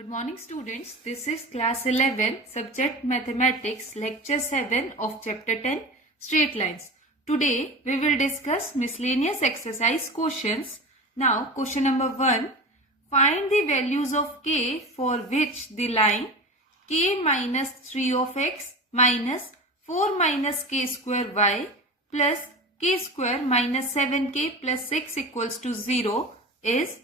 Good morning students, this is class 11 subject mathematics lecture 7 of chapter 10 straight lines. Today we will discuss miscellaneous exercise questions. Now question number 1, find the values of k for which the line k minus 3 of x minus 4 minus k square y plus k square minus 7k plus 6 equals to 0 is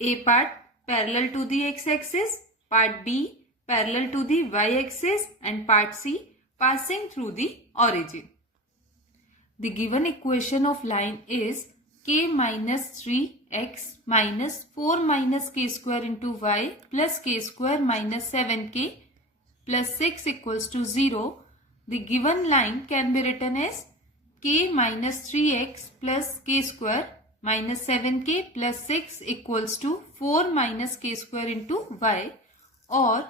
a part parallel to the x-axis, part B parallel to the y-axis and part C passing through the origin. The given equation of line is k minus 3x minus 4 minus k square into y plus k square minus 7k plus 6 equals to 0. The given line can be written as k minus 3x plus k square minus 7k plus 6 equals to 4 minus k square into y, or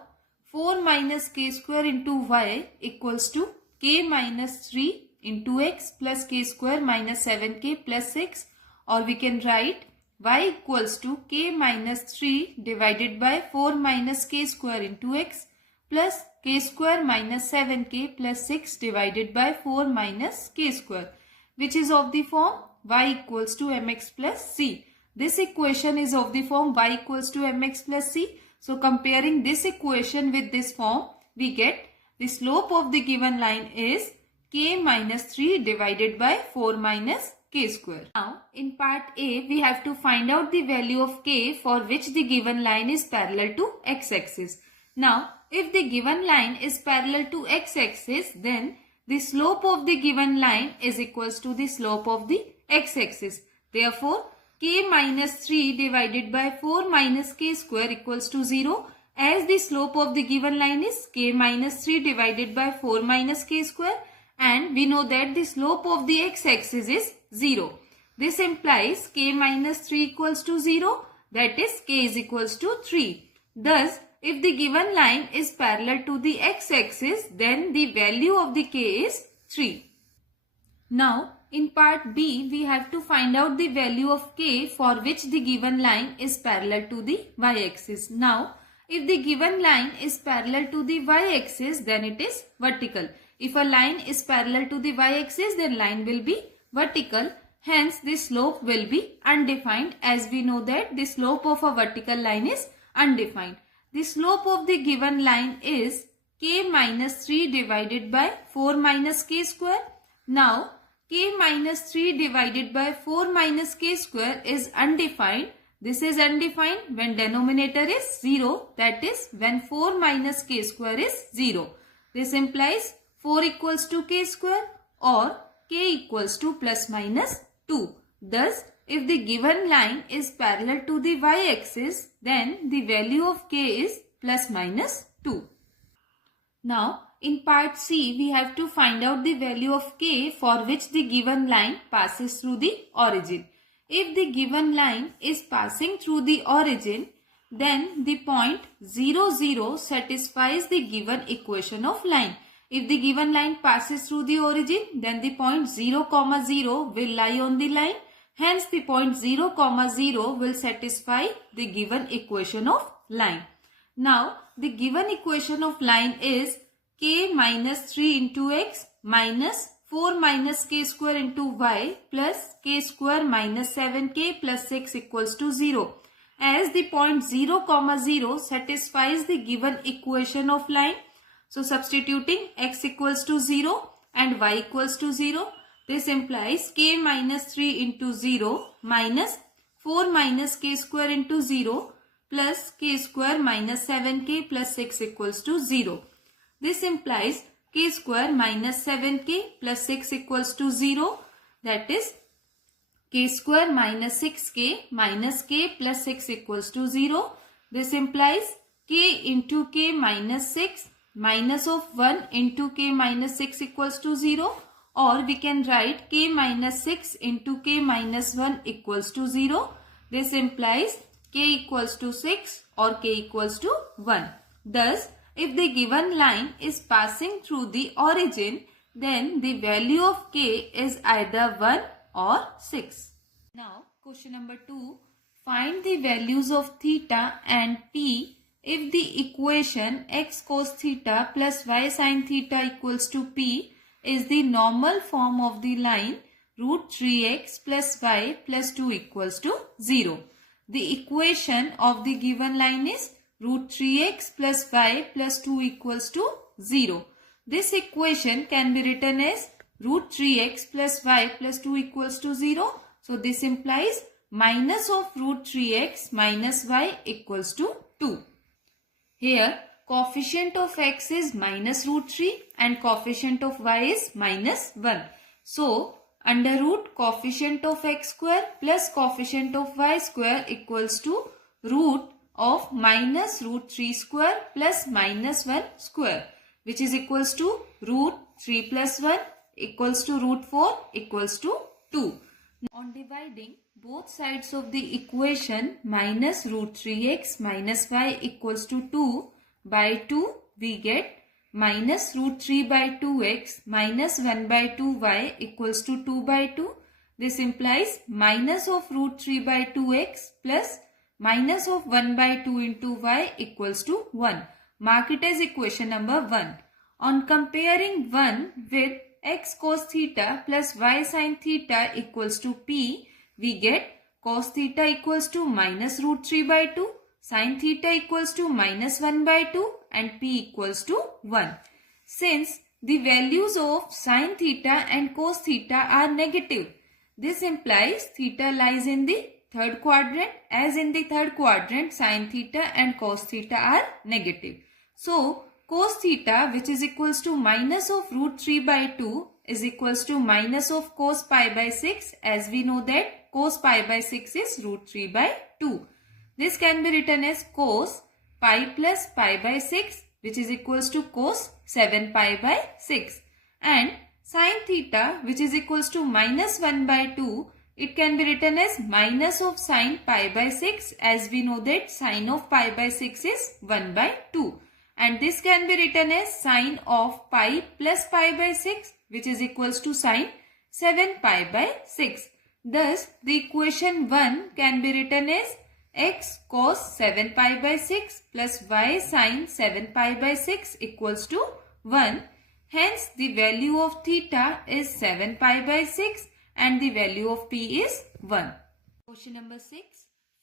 4 minus k square into y equals to k minus 3 into x plus k square minus 7k plus 6, or we can write y equals to k minus 3 divided by 4 minus k square into x plus k square minus 7k plus 6 divided by 4 minus k square, which is of the form y equals to mx plus c. This equation is of the form y equals to mx plus c. So comparing this equation with this form, we get the slope of the given line is k minus 3 divided by 4 minus k square. Now in part A, we have to find out the value of k for which the given line is parallel to x-axis. Now if the given line is parallel to x-axis, then the slope of the given line is equals to the slope of the x-axis. Therefore, k minus 3 divided by 4 minus k square equals to 0, as the slope of the given line is k minus 3 divided by 4 minus k square, and we know that the slope of the x-axis is 0. This implies k minus 3 equals to 0, that is k is equals to 3. Thus, if the given line is parallel to the x-axis, then the value of the k is 3. Now, in part B, we have to find out the value of k for which the given line is parallel to the y-axis. Now, if the given line is parallel to the y-axis, then it is vertical. If a line is parallel to the y-axis, then line will be vertical. Hence, the slope will be undefined, as we know that the slope of a vertical line is undefined. The slope of the given line is k minus 3 divided by 4 minus k square. Now, k minus 3 divided by 4 minus k square is undefined. This is undefined when denominator is 0, that is when 4 minus k square is 0. This implies 4 equals to k square or k equals to plus minus 2. Thus, if the given line is parallel to the y-axis, then the value of k is plus minus 2. Now, in part C, we have to find out the value of k for which the given line passes through the origin. If the given line is passing through the origin, then the point 0, 0 satisfies the given equation of line. If the given line passes through the origin, then the point 0, 0 will lie on the line. Hence, the point 0, 0 will satisfy the given equation of line. Now, the given equation of line is k minus 3 into x minus 4 minus k square into y plus k square minus 7k plus 6 equals to 0. As the point 0, 0 satisfies the given equation of line, so substituting x equals to 0 and y equals to 0, this implies k minus 3 into 0 minus 4 minus k square into 0 plus k square minus 7k plus 6 equals to 0. This implies k square minus 7k plus 6 equals to 0, that is k square minus 6k minus k plus 6 equals to 0. This implies k into k minus 6 minus of 1 into k minus 6 equals to 0, or we can write k minus 6 into k minus 1 equals to 0. This implies k equals to 6 or k equals to 1. Thus, if the given line is passing through the origin, then the value of k is either 1 or 6. Now, question number 2. Find the values of theta and t if the equation x cos theta plus y sin theta equals to p is the normal form of the line root 3x plus y plus 2 equals to 0. The equation of the given line is root 3x plus y plus 2 equals to 0. This equation can be written as root 3x plus y plus 2 equals to 0. So this implies minus of root 3x minus y equals to 2. Here coefficient of x is minus root 3 and coefficient of y is minus 1. So under root coefficient of x square plus coefficient of y square equals to root of minus root 3 square plus minus 1 square, which is equals to root 3 plus 1 equals to root 4 equals to 2. On dividing both sides of the equation minus root 3x minus y equals to 2 by 2, we get minus root 3 by 2x minus 1 by 2y equals to 2 by 2. This implies minus of root 3 by 2x plus minus of 1 by 2 into y equals to 1. Mark it as equation number 1. On comparing 1 with x cos theta plus y sin theta equals to p, we get cos theta equals to minus root 3 by 2, sin theta equals to minus 1 by 2 and p equals to 1. Since the values of sin theta and cos theta are negative, this implies theta lies in the third quadrant, as in the third quadrant sin theta and cos theta are negative. So cos theta, which is equals to minus of root 3 by 2, is equals to minus of cos pi by 6, as we know that cos pi by 6 is root 3 by 2. This can be written as cos pi plus pi by 6, which is equals to cos 7 pi by 6. And sin theta, which is equals to minus 1 by 2, it can be written as minus of sin pi by 6, as we know that sin of pi by 6 is 1 by 2. And this can be written as sine of pi plus pi by 6, which is equals to sine 7 pi by 6. Thus, the equation 1 can be written as x cos 7 pi by 6 plus y sine 7 pi by 6 equals to 1. Hence, the value of theta is 7 pi by 6 and the value of p is 1. Question number 6.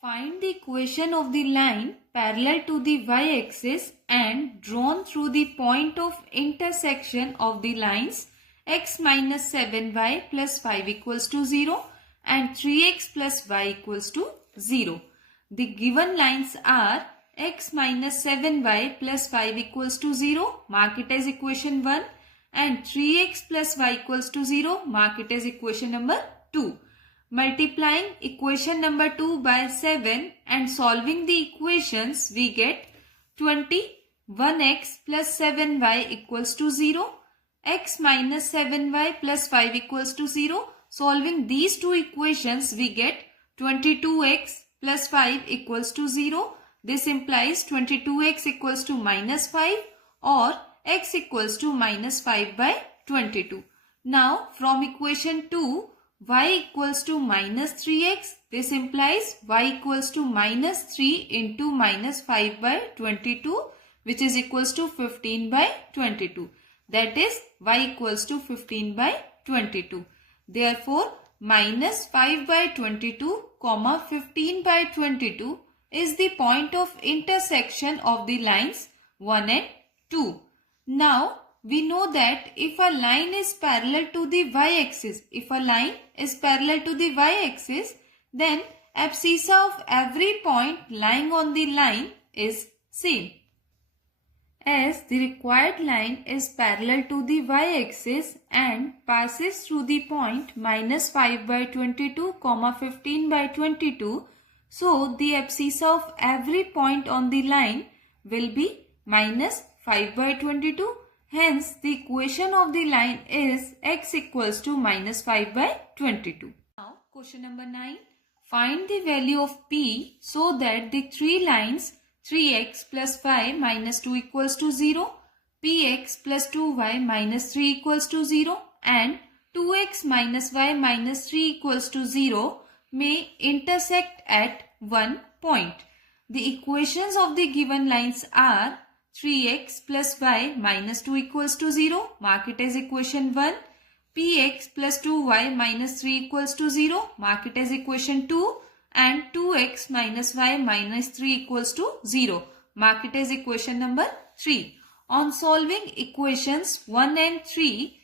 Find the equation of the line parallel to the y-axis and drawn through the point of intersection of the lines x minus 7y plus 5 equals to 0 and 3x plus y equals to 0. The given lines are x minus 7y plus 5 equals to 0, mark it as equation 1, and 3x plus y equals to 0, mark it as equation number 2. Multiplying equation number 2 by 7 and solving the equations, we get 21x plus 7y equals to 0, x minus 7y plus 5 equals to 0. Solving these two equations, we get 22x plus 5 equals to 0. This implies 22x equals to minus 5 or x equals to minus 5 by 22. Now, from equation 2, y equals to minus 3x. This implies y equals to minus 3 into minus 5 by 22, which is equals to 15 by 22. That is, y equals to 15 by 22. Therefore, minus 5 by 22, 15 by 22 is the point of intersection of the lines 1 and 2. Now, we know that if a line is parallel to the y-axis, then abscissa of every point lying on the line is same. As the required line is parallel to the y-axis and passes through the point minus 5 by 22, 15 by 22, so the abscissa of every point on the line will be minus 5 by 22. Hence, the equation of the line is x equals to minus 5 by 22. Now, question number 9. Find the value of p so that the three lines 3x plus 5 minus 2 equals to 0, px plus 2y minus 3 equals to 0 and 2x minus y minus 3 equals to 0 may intersect at one point. The equations of the given lines are 3x plus y minus 2 equals to 0. Mark it as equation 1. Px plus 2y minus 3 equals to 0. Mark it as equation 2. And 2x minus y minus 3 equals to 0. Mark it as equation number 3. On solving equations 1 and 3,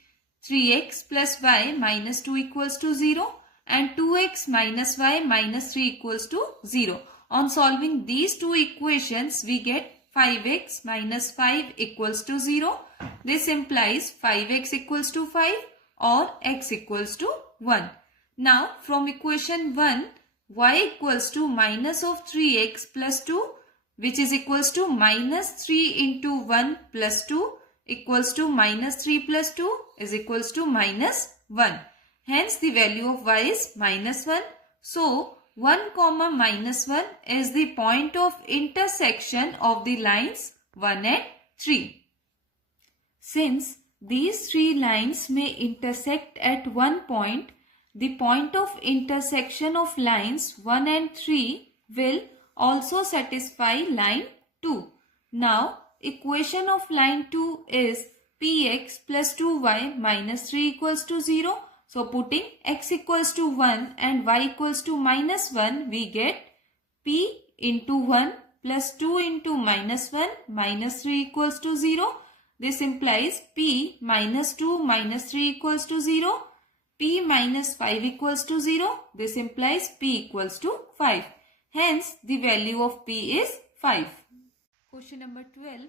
3x plus y minus 2 equals to 0 and 2x minus y minus 3 equals to 0. On solving these two equations, we get 5x minus 5 equals to 0. This implies 5x equals to 5 or x equals to 1. Now, from equation 1, y equals to minus of 3x plus 2, which is equals to minus 3 into 1 plus 2 equals to minus 3 plus 2 is equals to minus 1. Hence, the value of y is minus 1. So, 1 comma minus 1 is the point of intersection of the lines 1 and 3. Since these three lines may intersect at one point, the point of intersection of lines 1 and 3 will also satisfy line 2. Now, equation of line 2 is px plus 2y minus 3 equals to 0. So, putting x equals to 1 and y equals to minus 1, we get p into 1 plus 2 into minus 1 minus 3 equals to 0. This implies p minus 2 minus 3 equals to 0. P minus 5 equals to 0. This implies p equals to 5. Hence, the value of p is 5. Question number 12.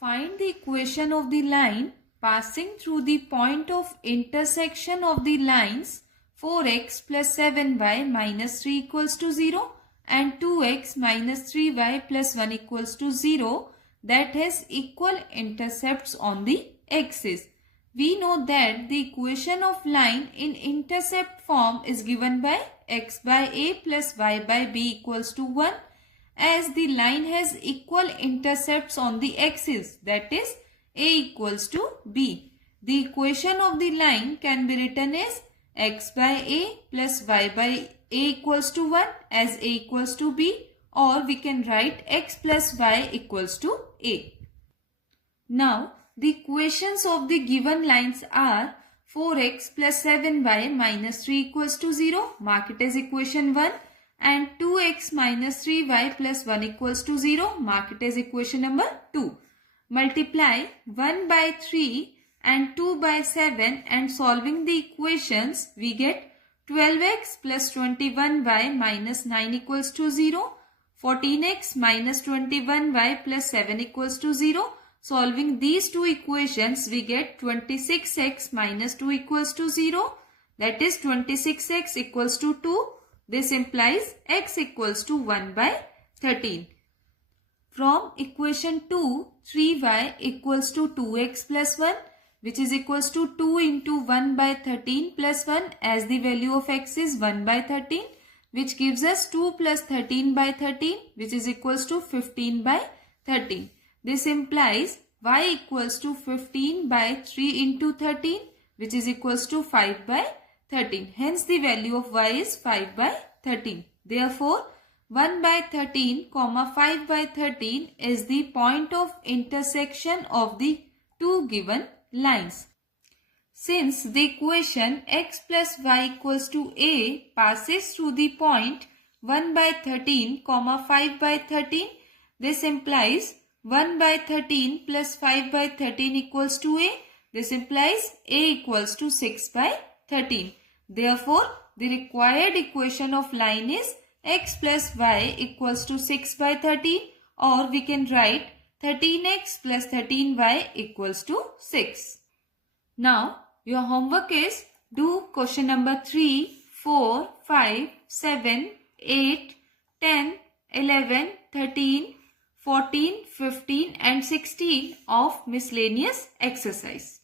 Find the equation of the line passing through the point of intersection of the lines 4x plus 7y minus 3 equals to 0 and 2x minus 3y plus 1 equals to 0 that has equal intercepts on the axis. We know that the equation of line in intercept form is given by x by a plus y by b equals to 1, as the line has equal intercepts on the axis, that is a equals to b. The equation of the line can be written as x by a plus y by a equals to 1 as a equals to b, or we can write x plus y equals to a. Now, the equations of the given lines are 4x plus 7y minus 3 equals to 0. Mark it as equation 1. And 2x minus 3y plus 1 equals to 0. Mark it as equation number 2. Multiply 1 by 3 and 2 by 7 and solving the equations, we get 12x plus 21y minus 9 equals to 0. 14x minus 21y plus 7 equals to 0. Solving these two equations, we get 26x minus 2 equals to 0. That is 26x equals to 2. This implies x equals to 1 by 13. From equation 2, 3y equals to 2x plus 1, which is equals to 2 into 1 by 13 plus 1, as the value of x is 1 by 13, which gives us 2 plus 13 by 13, which is equals to 15 by 13. This implies y equals to 15 by 3 into 13, which is equals to 5 by 13. Hence, the value of y is 5 by 13. Therefore, 1 by 13, 5 by 13 is the point of intersection of the two given lines. Since the equation x plus y equals to a passes through the point 1 by 13, 5 by 13, this implies 1 by 13 plus 5 by 13 equals to a. This implies a equals to 6 by 13. Therefore, the required equation of line is x plus y equals to 6 by 13, or we can write 13x plus 13y equals to 6. Now, your homework is do question number 3, 4, 5, 7, 8, 10, 11, 13, 14, 15 and 16 of miscellaneous exercise.